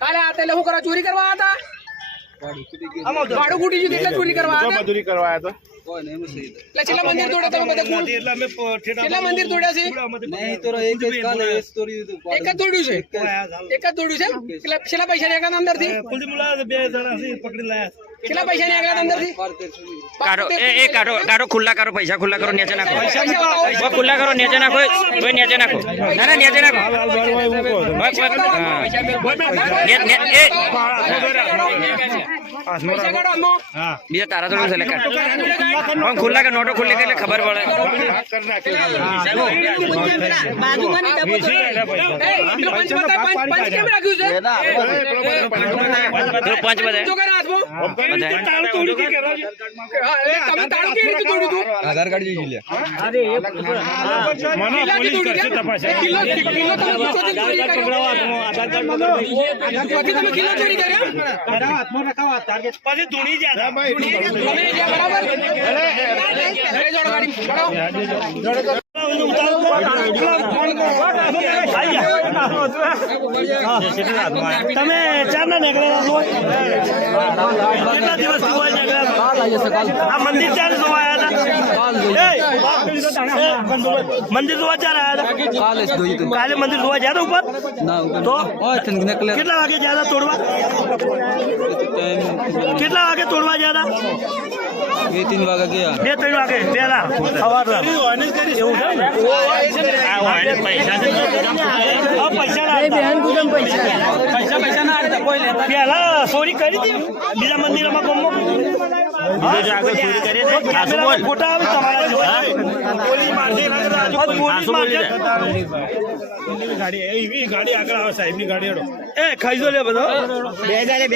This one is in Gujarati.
કાલે આ એટલે શું કરવા ચોરી કરવા હતા? ભાડું ફૂટી ગયું એટલે ચોરી કરવા હતા? મજૂરી કરવા આવ્યા હતા. એટલે છેલ્લા મંદિર તોડ્યા તમે બધા કુલ? છેલ્લા મંદિર તોડ્યા છે? એક જ તોડ્યું છે? એક જ તોડ્યું છે? એટલે છેલ્લા પૈસા ની આગળ અંદર થી કેટલા પૈસા ની આગળ અંદર થી કાઢો એ કાઢો ખુલ્લા કરો પૈસા ખુલ્લા કરો નીચે નાખો ખુલ્લા કરો નીચે નાખો નીચે નાખો ના ના નીચે નાખો બીજા તારા થોડું છે ખુલ્લા કે નોટો ખુલ્લી એટલે ખબર પડે પંચ બધા આધાર કાર્ડ જોઈ લે તમે ચાર ના નીકળેલા કેટલા દિવસ આ મંદિર ચાર જોવાયા હતા મંદિર જોવા ચાર આવ્યા હતા કાલે મંદિર જોવા ગયા હતા ઉપર તો કેટલા વાગે ગયા હતા તોડવા કેટલા વાગે તોડવા ગયા હતા 2-3 વાગે ગયા 2-3 વાગે પેલા સવાર પેલા ચોરી કરી હતી બીજા મંદિરમાં ફોટા આવે ગાડી આગળ આવે સાહેબ ની ગાડી એ ખાઈ દો લે બધો 2000